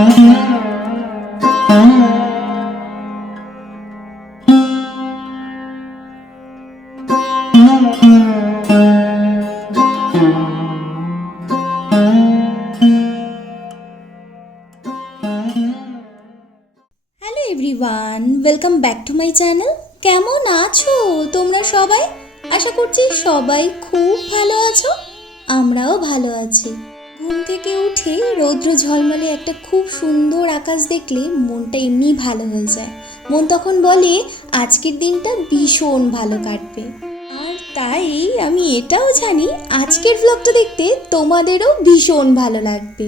Hello everyone, welcome back to my channel. কেমন আছো তোমরা সবাই? আশা করছি সবাই খুব ভালো আছো। আমরাও ভালো আছি। ঘুম থেকে উঠে রৌদ্র ঝলমলে একটা খুব সুন্দর আকাশ দেখলে মনটা এমনি ভালো হয়ে যায়। মন তখন বলে আজকের দিনটা ভীষণ ভালো কাটবে। আর তাই আমি এটাও জানি আজকের ব্লগটা দেখতে তোমাদেরও ভীষণ ভালো লাগবে।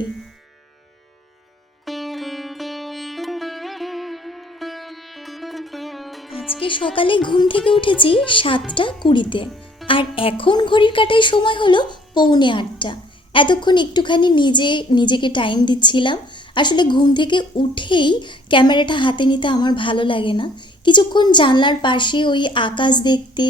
আজকে সকালে ঘুম থেকে উঠেছি 7:20-তে, আর এখন ঘড়ির কাঁটায় সময় হলো 7:45। এতক্ষণ একটুখানি নিজেকে টাইম দিচ্ছিলাম। আসলে ঘুম থেকে উঠেই ক্যামেরাটা হাতে নিতে আমার ভালো লাগে না। কিছুক্ষণ জানলার পাশে ওই আকাশ দেখতে,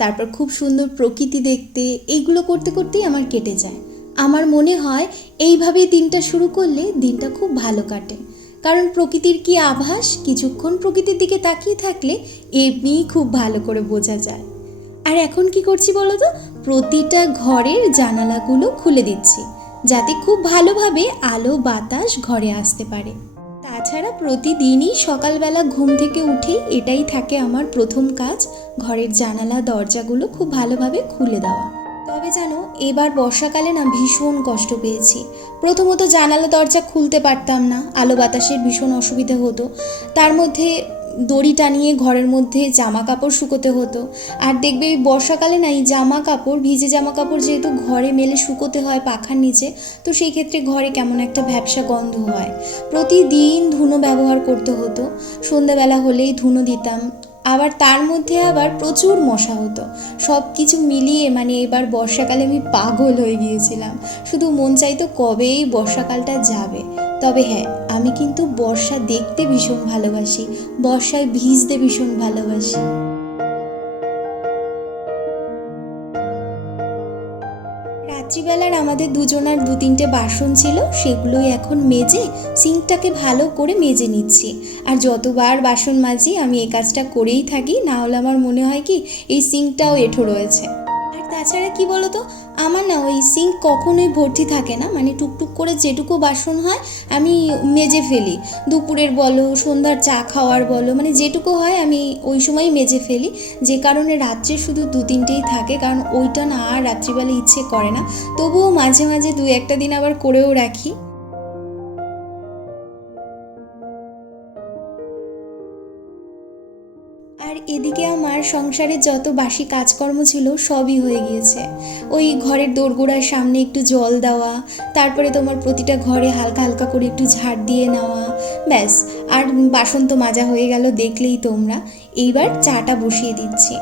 তারপর খুব সুন্দর প্রকৃতি দেখতে, এইগুলো করতে করতেই আমার কেটে যায়। আমার মনে হয় এইভাবেই দিনটা শুরু করলে দিনটা খুব ভালো কাটে। কারণ প্রকৃতির কি আভাস, কিছুক্ষণ প্রকৃতির দিকে তাকিয়ে থাকলে এমনিই খুব ভালো করে বোঝা যায়। আর এখন কি করছি বলো তো, প্রতিটা ঘরের জানালাগুলো খুলে দিচ্ছি যাতে খুব ভালোভাবে আলো বাতাস ঘরে আসতে পারে। তাছাড়া প্রতিদিনই সকালবেলা ঘুম থেকে উঠেই এটাই থাকে আমার প্রথম কাজ, ঘরের জানালা দরজাগুলো খুব ভালোভাবে খুলে দেওয়া। তবে জানো, এবার বর্ষাকালে না ভীষণ কষ্ট পেয়েছি। প্রথমত জানালা দরজা খুলতে পারতাম না, আলো বাতাসের ভীষণ অসুবিধে হতো। তার মধ্যে দড়ি টানিয়ে ঘরের মধ্যে জামা কাপড় শুকোতে হতো। আর দেখবে এই বর্ষাকালে না এই জামা কাপড়, ভিজে জামা কাপড় যেহেতু ঘরে মেলে শুকোতে হয় পাখার নিচে, তো সেই ক্ষেত্রে ঘরে কেমন একটা ভ্যাপসা গন্ধ হয়। প্রতিদিন ধুনো ব্যবহার করতে হতো, সন্ধ্যাবেলা হলেই ধুনো দিতাম। আবার তার মধ্যে আবার প্রচুর মশা হতো। সব কিছু মিলিয়ে মানে এবার বর্ষাকালে আমি পাগল হয়ে গিয়েছিলাম। শুধু মন চাইতো কবে এই বর্ষাকালটা যাবে। তবে হ্যাঁ, আমি কিন্তু বর্ষা দেখতে ভীষণ ভালোবাসি, বর্ষায় ভিজতে ভীষণ ভালোবাসি। রাত্রিবেলার আমাদের দুজনার 2-3টে বাসন ছিল, সেগুলোই এখন মেজে সিঙ্কটাকে ভালো করে মেজে নিচ্ছি। আর যতবার বাসন মাজি আমি এই কাজটা করেই থাকি, না হলে আমার মনে হয় কি এই সিঙ্কটাও এঁঠো রয়েছে। আর তাছাড়া কি বলতো, আমার না ওই সিঙ্ক কখনোই ভর্তি থাকে না, মানে টুকটুক করে যেটুকু বাসন হয় আমি মেজে ফেলি। দুপুরের বলো, সন্ধ্যার চা খাওয়ার বলো, মানে যেটুকু হয় আমি ওই সময়ই মেজে ফেলি। যে কারণে রাত্রে শুধু 2-3টেই থাকে, কারণ ওইটা না আর রাত্রিবেলা ইচ্ছে করে না। তবুও মাঝে মাঝে 2-1টা দিন আবার করেও রাখি। আর এদিকে আমার সংসারের যত বাসি কাজকর্ম ছিল সবই হয়ে গিয়েছে। ওই ঘরের দোরগোড়ার সামনে একটু জল দেওয়া, তারপরে তোমার প্রতিটা ঘরে হালকা হালকা করে একটু ঝাড় দিয়ে নেওয়া, ব্যাস। আর বাসন তো মাজা হয়ে গেল, দেখলেই তোমরা। এইবার চাটা বসিয়ে দিচ্ছি।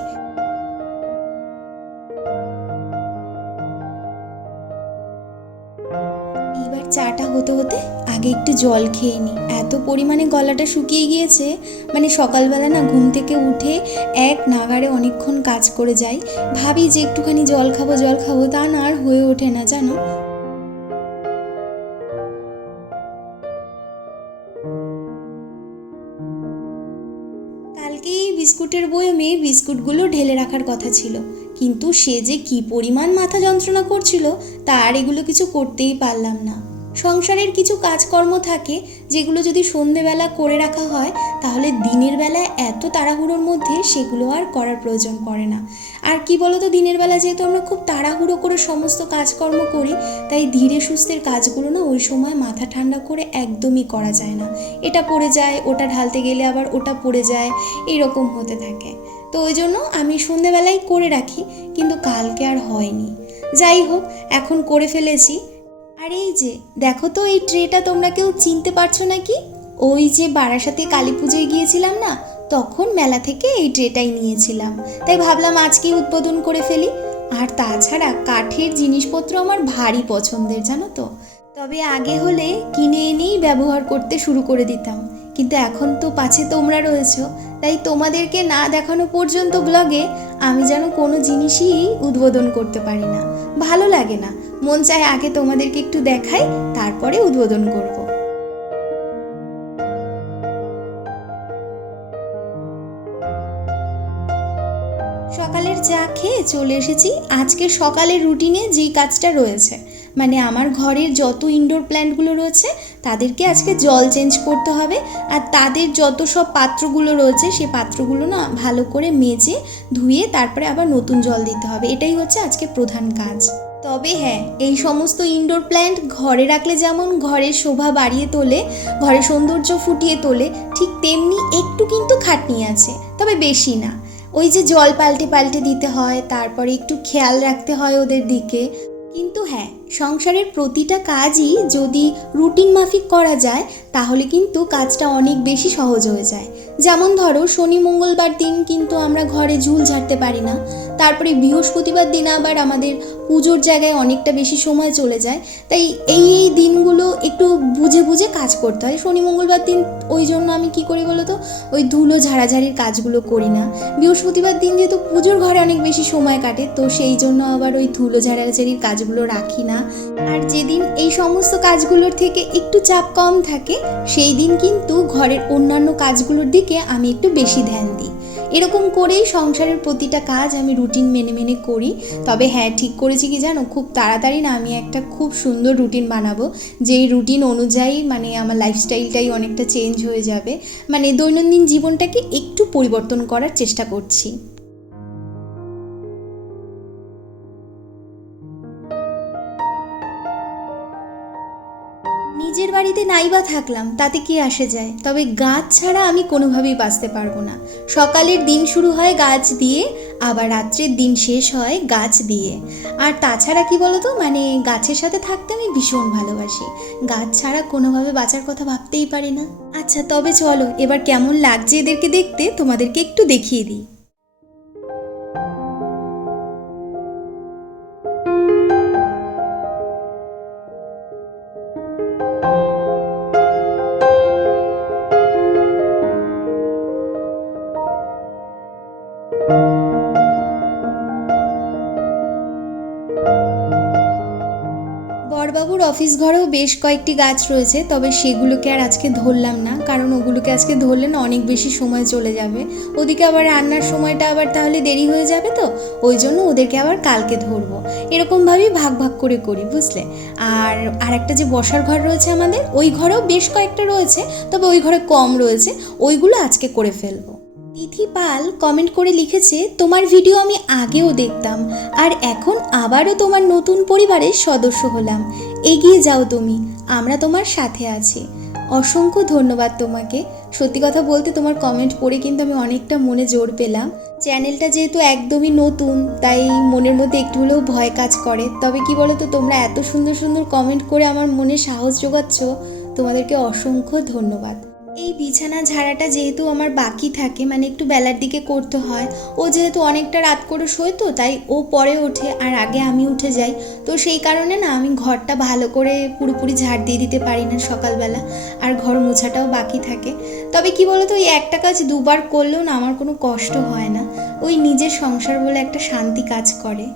এইবার চাটা হতে হতে আগে একটু জল খেয়ে নিই, এত পরিমাণে গলাটা শুকিয়ে গিয়েছে। মানে সকালবেলা না ঘুম থেকে উঠে এক নাগাড়ে অনেকক্ষণ কাজ করে যাই, ভাবি যে একটুখানি জল খাবো জল খাবো, তা না আর হয়ে ওঠে না জানো। কালকেই বিস্কুটের বয়মে বিস্কুটগুলো ঢেলে রাখার কথা ছিল, কিন্তু সে যে কী পরিমাণ মাথা যন্ত্রণা করছিল তার এগুলো কিছু করতেই পারলাম না। সংসারের কিছু কাজকর্ম থাকে যেগুলো যদি সন্ধেবেলা করে রাখা হয় তাহলে দিনের বেলায় এত তাড়াহুড়োর মধ্যে সেগুলো আর করার প্রয়োজন পড়ে না। আর কি বলতো, দিনের বেলা যেহেতু আমরা খুব তাড়াহুড়ো করে সমস্ত কাজকর্ম করি, তাই ধীরে সুস্থের কাজগুলো না ওই সময় মাথা ঠান্ডা করে একদমই করা যায় না। এটা পড়ে যায়, ওটা ঢালতে গেলে আবার ওটা পড়ে যায়, এইরকম হতে থাকে। তো ওই জন্য আমি সন্ধেবেলায় করে রাখি, কিন্তু কালকে আর হয়নি। যাই হোক, এখন করে ফেলেছি। আর এই যে দেখো তো, এই ট্রেটা তোমরা কেউ চিনতে পারছো নাকি? ওই যে বারাসাতে কালী পুজোয় গিয়েছিলাম না, তখন মেলা থেকে এই ট্রেটাই নিয়েছিলাম, তাই ভাবলাম আজকেই উদ্বোধন করে ফেলি। আর তাছাড়া কাঠের জিনিসপত্র আমার ভারী পছন্দের, জানো তো। তবে আগে হলে কিনে এনেই ব্যবহার করতে শুরু করে দিতাম, কিন্তু এখন তো পাছে তোমরা রয়েছো, তাই তোমাদেরকে না দেখানো পর্যন্ত ব্লগে আমি যেন কোনো জিনিসই উদ্বোধন করতে পারি না, ভালো লাগে না। মন চায় আগে তোমাদেরকে একটু দেখাই, তারপরে উদ্বোধন করব। চা খেয়ে চলে এসেছি আজকের সকালের রুটিনে যেই কাজটা রয়েছে, মানে আমার ঘরের যত ইনডোর প্ল্যান্টগুলো রয়েছে তাদেরকে আজকে জল চেঞ্জ করতে হবে। আর তাদের যত সব পাত্রগুলো রয়েছে সেই পাত্রগুলো না ভালো করে মেজে ধুয়ে তারপরে আবার নতুন জল দিতে হবে। এটাই হচ্ছে আজকে প্রধান কাজ। তবে হ্যাঁ, এই সমস্ত ইনডোর প্ল্যান্ট ঘরে রাখলে যেমন ঘরের শোভা বাড়িয়ে তোলে, ঘরের সৌন্দর্য ফুটিয়ে তোলে, ঠিক তেমনি একটু কিন্তু খাটনি আছে, তবে বেশি না। ওই যে জল পাল্টে পাল্টে দিতে হয়, তারপরে একটু খেয়াল রাখতে হয় ওদের দিকে। কিন্তু হ্যাঁ, সংসারের প্রতিটা কাজই যদি রুটিন মাফিক করা যায় তাহলে কিন্তু কাজটা অনেক বেশি সহজ হয়ে যায়। যেমন ধরো শনি মঙ্গলবার দিন কিন্তু আমরা ঘরে ঝুল ঝাড়তে পারি না, তারপরে বৃহস্পতিবার দিন আবার আমাদের পুজোর জায়গায় অনেকটা বেশি সময় চলে যায়। তাই এই দিনগুলো একটু বুঝে বুঝে কাজ করতে হয়। শনি মঙ্গলবার দিন ওই জন্য আমি কি করি বলো তো, ওই ধুলো ঝাড়াঝাড়ির কাজগুলো করি না। বৃহস্পতিবার দিন যেহেতু পুজোর ঘরে অনেক বেশি সময় কাটে, তো সেই জন্য আবার ওই ধুলো ঝাড়াঝাড়ির কাজগুলো রাখি না। আর যেদিন এই সমস্ত কাজগুলোর থেকে একটু চাপ কম থাকে সেই দিন কিন্তু ঘরের অন্যান্য কাজগুলোর দিকে আমি একটু বেশি ধ্যান দিই। এরকম করেই সংসারের প্রতিটা কাজ আমি রুটিন মেনে মেনে করি। তবে হ্যাঁ, ঠিক করেছি কি জানো, খুব তাড়াতাড়ি না আমি একটা খুব সুন্দর রুটিন বানাবো, যেই রুটিন অনুযায়ী মানে আমার লাইফস্টাইলটাই অনেকটা চেঞ্জ হয়ে যাবে। মানে দৈনন্দিন জীবনটাকে একটু পরিবর্তন করার চেষ্টা করছি। নিজের বাড়িতে নাইবা থাকলাম তাতে কি আসে যায়, তবে গাছ ছাড়া আমি কোনোভাবেই বাঁচতে পারবো না। সকালের দিন শুরু হয় গাছ দিয়ে, আবার রাত্রের দিন শেষ হয় গাছ দিয়ে। আর তাছাড়া কি বলতো, মানে গাছের সাথে থাকতে আমি ভীষণ ভালোবাসি। গাছ ছাড়া কোনোভাবে বাঁচার কথা ভাবতেই পারি না। আচ্ছা তবে চলো, এবার কেমন লাগছে এদেরকে দেখতে তোমাদেরকে একটু দেখিয়ে দিই। বড়বাবুর অফিস ঘরেও বেশ কয়েকটি গাছ রয়েছে, তবে সেগুলোকে আর আজকে ধরলাম না, কারণ ওগুলোকে আজকে ধরলে না অনেক বেশি সময় চলে যাবে। ওদিকে আবার রান্নার সময়টা আবার তাহলে দেরি হয়ে যাবে, তো ওই জন্য ওদেরকে আবার কালকে ধরবো। এরকমভাবেই ভাগ ভাগ করে করি, বুঝলে। আর একটা যে বসার ঘর রয়েছে আমাদের, ওই ঘরেও বেশ কয়েকটা রয়েছে, তবে ওই ঘরে কম রয়েছে, ওইগুলো আজকে করে ফেলবো। তিথি পাল কমেন্ট করে লিখেছে, তোমার ভিডিও আমি আগেও দেখতাম আর এখন আবারও তোমার নতুন পরিবারের সদস্য হলাম। এগিয়ে যাও তুমি, আমরা তোমার সাথে আছি। অসংখ্য ধন্যবাদ তোমাকে। সত্যি কথা বলতে তোমার কমেন্ট পড়ে কিন্তু আমি অনেকটা মনে জোর পেলাম। চ্যানেলটা যেহেতু একদমই নতুন, তাই মনের মধ্যে একটু হলেও ভয় কাজ করে। তবে কি বলো তো, তোমরা এত সুন্দর সুন্দর কমেন্ট করে আমার মনে সাহস জোগাচ্ছ, তোমাদেরকে অসংখ্য ধন্যবাদ। এই বিছানা ঝাড়াটা যেহেতু আমার বাকি থাকে, মানে একটু বেলার দিকে করতে হয়। ও যেহেতু অনেকটা রাত করে শোয়, তো তাই ও পরে ওঠে আর আগে আমি উঠে যাই। তো সেই কারণে না আমি ঘরটা ভালো করে পুরোপুরি ঝাড় দিয়ে দিতে পারি না সকালবেলা, আর ঘর মোছাটাও বাকি থাকে। তবে কি বলতো, ওই একটা কাজ দুবার করলেও না আমার কোনো কষ্ট হয় না। ওই নিজের সংসার বলে একটা শান্তি কাজ করে।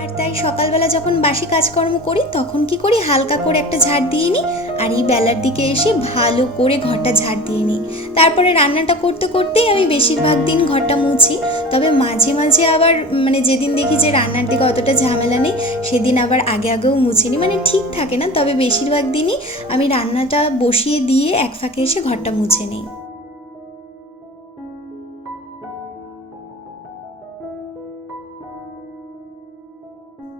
আর তাই সকালবেলা যখন বাসি কাজকর্ম করি তখন কি করি, হালকা করে একটা ঝাড় দিয়ে নিই, আর এই বেলার দিকে এসে ভালো করে ঘরটা ঝাড় দিয়ে নিই। তারপরে রান্নাটা করতে করতেই আমি বেশিরভাগ দিন ঘরটা মুছি। তবে মাঝে মাঝে আবার মানে যেদিন দেখি যে রান্নার দিকে অতটা ঝামেলা নেই, সেদিন আবার আগে আগেও মুছে নিই। মানে ঠিক থাকে না, তবে বেশিরভাগ দিনই আমি রান্নাটা বসিয়ে দিয়ে এক ফাঁকে এসে ঘরটা মুছে নিই।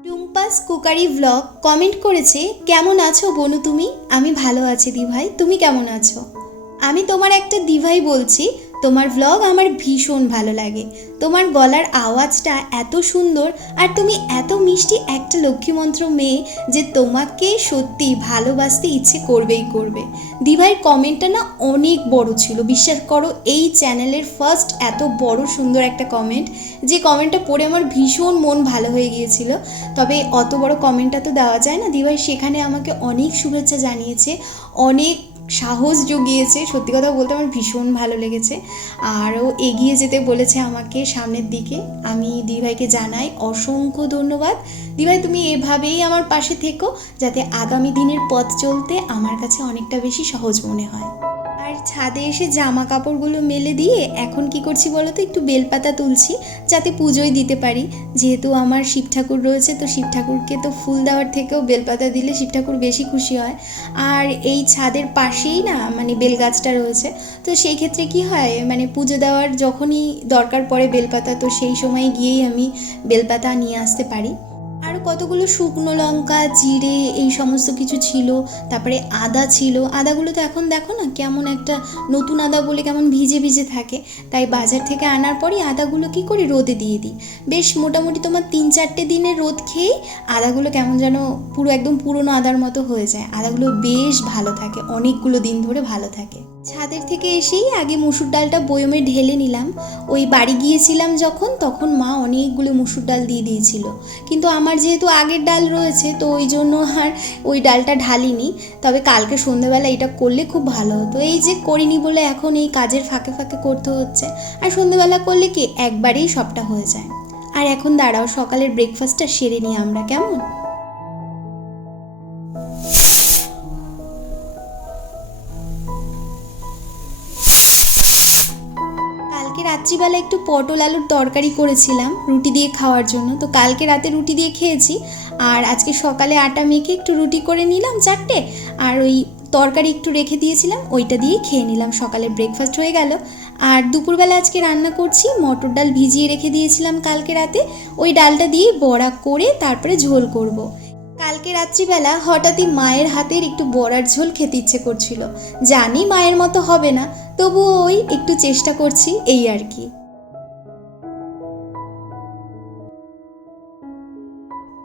টুম্পাস কুকারি ব্লগ কমেন্ট করেছে, কেমন আছো বনু তুমি? আমি ভালো আছি দিভাই, তুমি কেমন আছো? আমি তোমার একটা দিভাই বলছি, তোমার ব্লগ আমার ভীষণ ভালো লাগে। তোমার গলার আওয়াজটা এত সুন্দর, আর তুমি এত মিষ্টি একটা লক্ষ্মীমন্ত্র মেয়ে যে তোমাকে সত্যি ভালোবাসতে ইচ্ছে করবেই করবে। দিভাইয়ের কমেন্টটা না অনেক বড় ছিল, বিশ্বাস করো, এই চ্যানেলের ফার্স্ট এত বড় সুন্দর একটা কমেন্ট, যে কমেন্টটা পড়ে আমার ভীষণ মন ভালো হয়ে গিয়েছিল। তবে অত বড় কমেন্টটা তো দেওয়া যায় না। দিভাই সেখানে আমাকে অনেক শুভেচ্ছা জানিয়েছে, অনেক সাহস জুগিয়েছে। সত্যি কথা বলতে আমার ভীষণ ভালো লেগেছে। আরও এগিয়ে যেতে বলেছে আমাকে সামনের দিকে। আমি দিভাইকে জানাই অসংখ্য ধন্যবাদ। দিভাই তুমি এভাবেই আমার পাশে থেকো, যাতে আগামী দিনের পথ চলতে আমার কাছে অনেকটা বেশি সহজ মনে হয়। আর আর ছাদে এসে জামা কাপড়গুলো মেলে দিয়ে এখন কি করছি বলো তো, একটু বেলপাতা তুলছি যাতে পুজোয় দিতে পারি। যেহেতু আমার শিব ঠাকুর রয়েছে, তো শিব ঠাকুরকে তো ফুল দেওয়ার থেকেও বেলপাতা দিলে শিব ঠাকুর বেশি খুশি হয়। আর এই ছাদের পাশেই না মানে বেলগাছটা রয়েছে, তো সেই ক্ষেত্রে কি হয় মানে পুজো দেওয়ার যখনই দরকার পড়ে বেলপাতা, তো সেই সময় গিয়েই আমি বেলপাতা নিয়ে আসতে পারি। আরও কতগুলো শুকনো লঙ্কা, জিরে, এই সমস্ত কিছু ছিল। তারপরে আদা ছিল। আদাগুলো তো এখন দেখো না কেমন একটা, নতুন আদা বলে কেমন ভিজে ভিজে থাকে, তাই বাজার থেকে আনার পরই আদাগুলো কি করি রোদে দিয়ে দিই। বেশ মোটামুটি তোমার 3-4টে দিনের রোদ খেয়েই আদাগুলো কেমন যেন পুরো একদম পুরনো আদার মতো হয়ে যায়। আদাগুলো বেশ ভালো থাকে, অনেকগুলো দিন ধরে ভালো থাকে। ছাদের থেকে এসেই আগে মুসুর ডালটা বয়মে ঢেলে নিলাম। ওই বাড়ি গিয়েছিলাম যখন, তখন মা অনেকগুলো মুসুর ডাল দিয়ে দিয়েছিল, কিন্তু আমার যেহেতু আগের ডাল রয়েছে তো ওই জন্য আর ওই ডালটা ঢালিনি। তবে কালকে সন্ধ্যেবেলা এটা করলে খুব ভালো হতো। এই যে করিনি বলে এখন এই কাজের ফাঁকে ফাঁকে করতে হচ্ছে। আর সন্ধ্যেবেলা করলে কি একবারেই সবটা হয়ে যায়। আর এখন দাঁড়াও, সকালের ব্রেকফাস্টটা সেরে নিই আমরা, কেমন? কালকে রাত্রিবেলা একটু পটল আলুর তরকারি করেছিলাম রুটি দিয়ে খাওয়ার জন্য, তো কালকে রাতে রুটি দিয়ে খেয়েছি। আর আজকে সকালে আটা মেখে একটু রুটি করে নিলাম 4টে, আর ওই তরকারি একটু রেখে দিয়েছিলাম, ওইটা দিয়েই খেয়ে নিলাম। সকালের ব্রেকফাস্ট হয়ে গেল। আর দুপুরবেলা আজকে রান্না করছি মটর ডাল ভিজিয়ে রেখে দিয়েছিলাম কালকে রাতে, ওই ডালটা দিয়েই বড়া করে তারপরে ঝোল করব। কালকে রাত্রিবেলা হঠাৎই মায়ের হাতের একটু বড়ার ঝোল খেতে ইচ্ছে করছিল। জানি মায়ের মতো হবে না, তবুও ওই একটু চেষ্টা করছি, এই আর কি।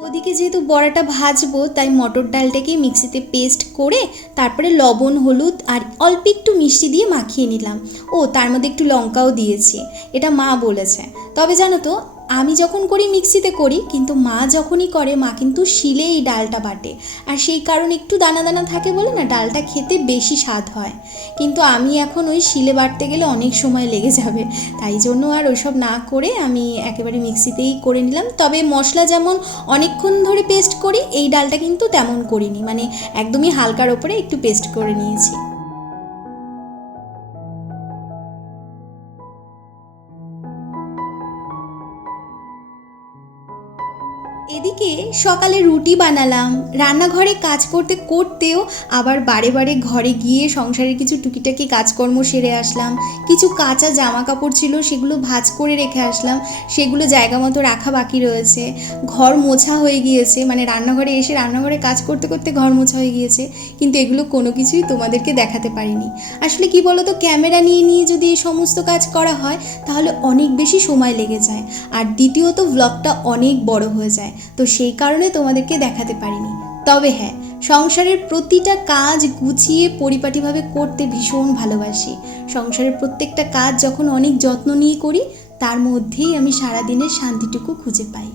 ওদিকে যেহেতু বড়াটা ভাজবো, তাই মটর ডালটাকে মিক্সিতে পেস্ট করে তারপরে লবণ, হলুদ আর অল্প একটু মিষ্টি দিয়ে মাখিয়ে নিলাম। ও তার মধ্যে একটু লঙ্কাও দিয়েছি, এটা মা বলেছে। তবে জানো তো, আমি যখন করি মিক্সিতে করি, কিন্তু মা যখনই করে মা কিন্তু শিলে এই ডালটা বাটে। আর সেই কারণে একটু দানা দানা থাকে বলে না ডালটা খেতে বেশি স্বাদ হয়। কিন্তু আমি এখন ওই শিলে বাটতে গেলে অনেক সময় লেগে যাবে, তাই জন্য আর ওইসব না করে আমি একেবারে মিক্সিতেই করে নিলাম। তবে মশলা যেমন অনেকক্ষণ ধরে পেস্ট করি, এই ডালটা কিন্তু তেমন করিনি, মানে একদমই হালকার ওপরে একটু পেস্ট করে নিয়েছি। এদিকে সকালে রুটি বানালাম, রান্নাঘরে কাজ করতে করতেও আবার বারে বারে ঘরে গিয়ে সংসারের কিছু টুকিটাকি কাজকর্ম সেরে আসলাম। কিছু কাঁচা জামা কাপড় ছিল, সেগুলো ভাঁজ করে রেখে আসলাম, সেগুলো জায়গা মতো রাখা বাকি রয়েছে। ঘর মোছা হয়ে গিয়েছে, মানে রান্নাঘরে এসে রান্নাঘরে কাজ করতে করতে ঘর মোছা হয়ে গিয়েছে, কিন্তু এগুলো কোনো কিছুই তোমাদেরকে দেখাতে পারিনি। আসলে কি বলো তো, ক্যামেরা নিয়ে নিয়ে যদি এই সমস্ত কাজ করা হয় তাহলে অনেক বেশি সময় লেগে যায়, আর দ্বিতীয়ত ব্লগটা অনেক বড় হয়ে যায়, তো সেই কারণে তোমাদেরকে দেখাতে পারিনি। তবে হ্যাঁ, সংসারের প্রতিটা কাজ গুছিয়ে পরিপাটিভাবে করতে ভীষণ ভালোবাসি। সংসারের প্রত্যেকটা কাজ যখন অনেক যত্ন নিয়ে করি, তার মধ্যেই আমি সারাদিনের শান্তিটুকু খুঁজে পাই।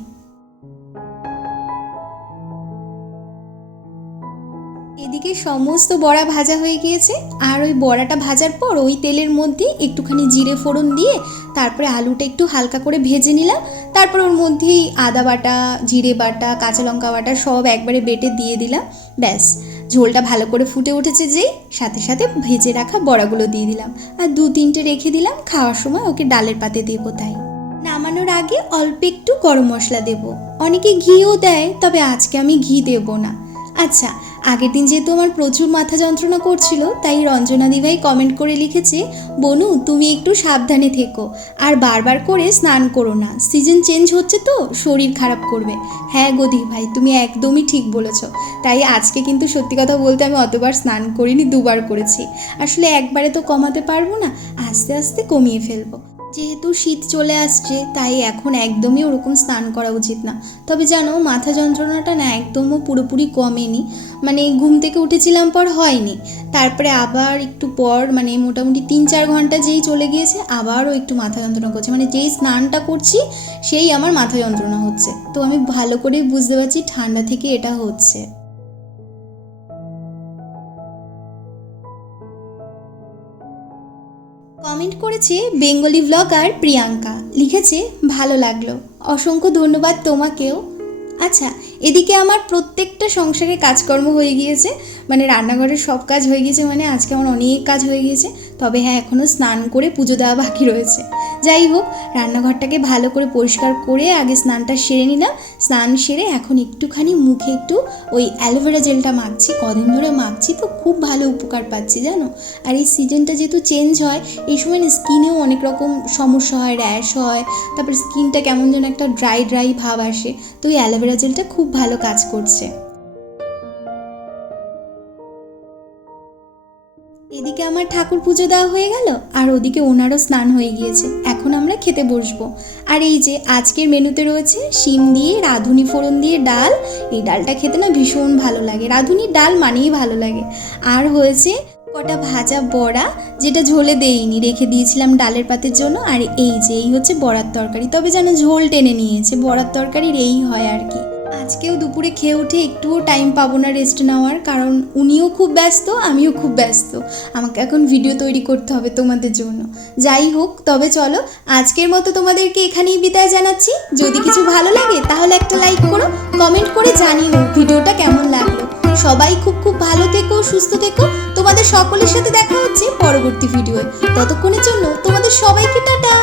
এদিকে সমস্ত বড়া ভাজা হয়ে গিয়েছে, আর ওই বড়াটা ভাজার পর ওই তেলের মধ্যে একটুখানি জিরে ফোড়ন দিয়ে তারপরে আলুটা একটু হালকা করে ভেজে নিলাম। তারপর ওর মধ্যেই আদা বাটা, জিরে বাটা, কাঁচা লঙ্কা বাটা সব একবারে বেটে দিয়ে দিলাম। ব্যাস, ঝোলটা ভালো করে ফুটে উঠেছে যেই, সাথে সাথে ভেজে রাখা বড়াগুলো দিয়ে দিলাম, আর 2-3টে রেখে দিলাম, খাওয়ার সময় ওকে ডালের পাতে দেবো তাই। নামানোর আগে অল্প একটু গরম মশলা দেব। অনেকে ঘিও দেয়, তবে আজকে আমি ঘি দেব না। আচ্ছা, আগের দিন যেহেতু আমার প্রচুর মাথা যন্ত্রণা করছিল, তাই রঞ্জনা দিভাই কমেন্ট করে লিখেছে, বনু তুমি একটু সাবধানে থেকো, আর বারবার করে স্নান করো না, সিজন চেঞ্জ হচ্ছে তো শরীর খারাপ করবে। হ্যাঁ গো দিভাই, তুমি একদমই ঠিক বলেছ। তাই আজকে কিন্তু সত্যি কথা বলতে আমি অতবার স্নান করিনি, 2বার করেছি। আসলে একবারে তো কমাতে পারবো না, আস্তে আস্তে কমিয়ে ফেলবো। যেহেতু শীত চলে আসছে, তাই এখন একদমই ওরকম স্নান করা উচিত না। তবে জানো, মাথা যন্ত্রণাটা না একদমও পুরোপুরি কমেনি, মানে ঘুম থেকে উঠেছিলাম পর হয়নি, তারপরে আবার একটু পর মানে মোটামুটি 3-4 ঘন্টা যেই চলে গিয়েছে আবারও একটু মাথা যন্ত্রণা করছে, মানে যেই স্নানটা করছি সেই আমার মাথা যন্ত্রণা হচ্ছে। তো আমি ভালো করে বুঝতে পারছি ঠান্ডা থেকে এটা হচ্ছে। কমেন্ট করেছে বেঙ্গলি ব্লগার প্রিয়াঙ্কা, লিখেছে ভালো লাগলো, অসংখ্য ধন্যবাদ তোমাকেও। আচ্ছা, এদিকে আমার প্রত্যেকটা সংসারে কাজকর্ম হয়ে গিয়েছে, মানে রান্নাঘরের সব কাজ হয়ে গিয়েছে, মানে আজকে আমার অনেক কাজ হয়ে গিয়েছে। তবে হ্যাঁ, এখনও স্নান করে পুজো দেওয়া বাকি রয়েছে। যাই হোক, রান্নাঘরটাকে ভালো করে পরিষ্কার করে আগে স্নানটা সেরে নিলাম। স্নান সেরে এখন একটুখানি মুখে একটু ওই অ্যালোভেরা জেলটা মাখছি। কদিন ধরে মাখছি তো খুব ভালো উপকার পাচ্ছি জানো। আর এই সিজনটা যেহেতু চেঞ্জ হয়, এই সময় না স্কিনেও অনেক রকম সমস্যা হয়, র্যাশ হয়, তারপর স্কিনটা কেমন যেন একটা ড্রাই ড্রাই ভাব আসে। তো এই অ্যালোভেরা জেলটা খুব ভালো কাজ করছে। এদিকে আমার ঠাকুর পুজো দেওয়া হয়ে গেল, আর ওদিকে ওনারও স্নান হয়ে গিয়েছে। এখন আমরা খেতে বসবো। আর এই যে আজকের মেনুতে রয়েছে শিম দিয়ে রাঁধুনি ফোড়ন দিয়ে ডাল। এই ডালটা খেতে না ভীষণ ভালো লাগে, রাঁধুনির ডাল মানেই ভালো লাগে। আর হয়েছে কটা ভাজা বড়া, যেটা ঝোলে দেইনি, রেখে দিয়েছিলাম ডালের পাতের জন্য। আর এই হচ্ছে বড়ার তরকারি। তবে যেন ঝোল টেনে নিয়েছে, বড়ার তরকারির এই হয় আর কি। আজকেও দুপুরে খেয়ে উঠে একটুও টাইম পাবো না রেস্ট নেওয়ার, কারণ উনিও খুব ব্যস্ত, আমিও খুব ব্যস্ত। আমাকে এখন ভিডিও তৈরি করতে হবে তোমাদের জন্য। যাই হোক, তবে চলো আজকের মতো তোমাদেরকে এখানেই বিদায় জানাচ্ছি। যদি কিছু ভালো লাগে তাহলে একটা লাইক করো, কমেন্ট করে জানিও ভিডিওটা কেমন লাগলো। সবাই খুব খুব ভালো থেকো, সুস্থ থেকো। তোমাদের সকলের সাথে দেখা হচ্ছে পরবর্তী ভিডিওয়। ততক্ষণের জন্য তোমাদের সবাইকে টাটা।